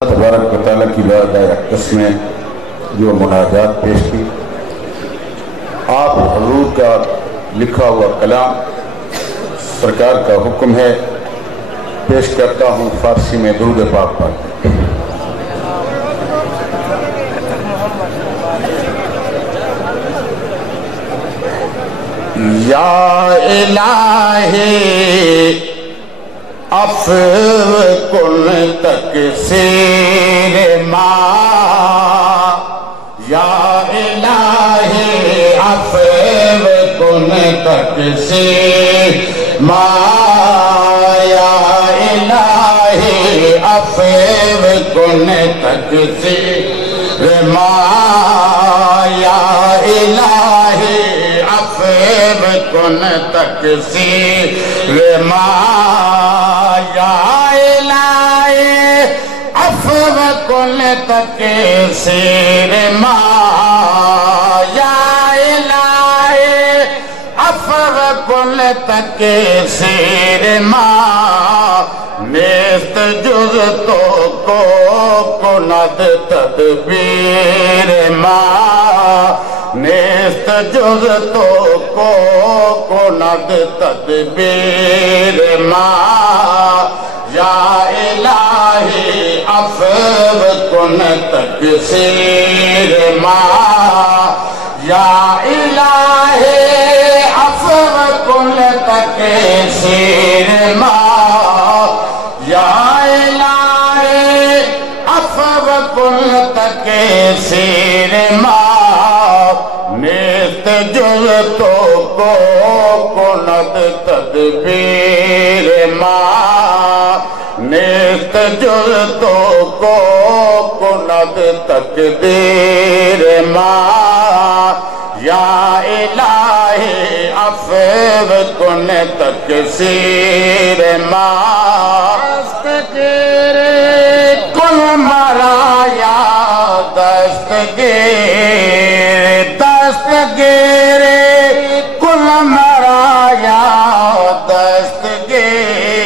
तबारक व तआला की बारगाह अक़दस में जो मुनाजात पेश की, आप हुजूर का लिखा हुआ कलाम सरकार का हुक्म है, पेश करता हूँ फारसी में दुरूद पाक पर। या इलाही अफ़व कुन तकसीर मा, या इलाही अफ़व कुन तकसीर मा, या इलाही अफ़व कुन तकसीर मा, या इलाही अफ़व कुन तकसीर मा, या इलाही अफ़व कुन तकसीर मा, या इलाही अफ़व कुन तकसीर मा, नेस्त जुज़ तो को कुनद तदबीर मा, नेस्त जुज़ तो को कुनद तदबीर मा, या इलाही अफ़व कुन तकसीर मा, या इलाही अफ़व कुन तकसीर मा, या इलाही अफ़व कुन तकसीर मा, नेस्त जुज़ तो को कुनद तदबीर मा, नेस्त जुज़ तो को कुनद तकदीर मा, या इलाही अफ़व कुन तकसीर मा, दस्तगीर कुल मराया दस्तगीर, दस्तगीर कुल मराया दस्तगीर,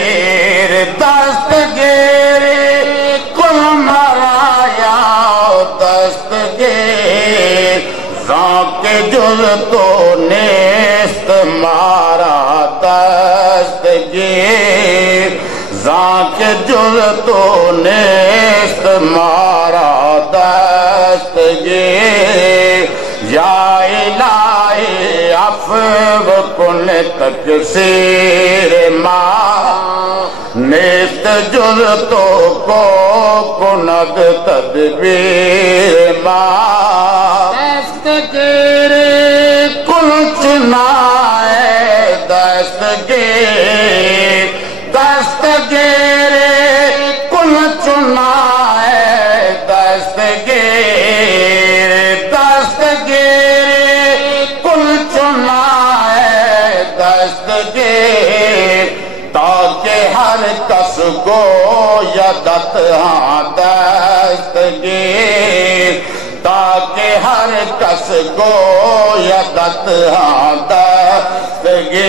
दस्तगीर कुल मराया दस्तगीर, ज़ाके जुज़ तो नेस्त मारा दस्तगीर, ज़ाके जुज़ तो नेस्त मारा दस्तगीर, या इलाही अफ़व कुन तकसीर मा, नेस्त जुज़ तो को कुनद तदबीर मा, दस्तगीर कुल चुनाए दस्तगीर, दस्तगीर कुल चुनाए दस्तगीर, दस्तगीर कुल चुनाए दस्तगीर, ताकि हर कस गो यदत हाँ दस्तगीर, ताकि हर कस गो यदत हाँ दस्तगीर,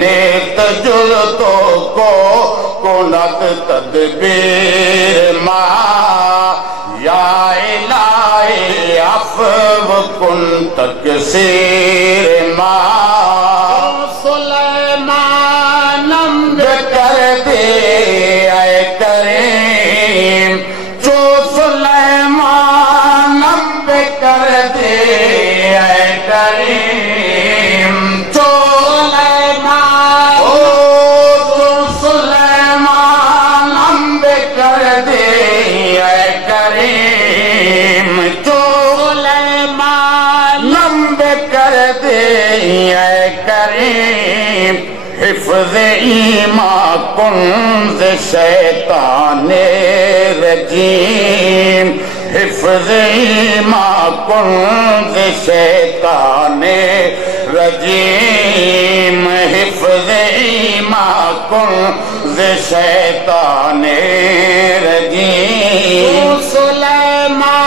नेत जुज़ तो को कुनद तदबीर मा, या इलाही अफ़व कुन तकसीर मा, सुलेमानम कर दे ऐ करीम, जो सुलेमानम कर दे ऐ करीम, जो सुलेमानम कर दे ऐ करीम, जो सुलेमानम कर दे ऐ करीम, हिफ़्ज़ ईमा कुन शैताने रजीम, हिफ़्ज़ ईमा कुन शैताने रजीम, हिफ़्ज़ ईमा कुन शैताने रजीम, सुलेमान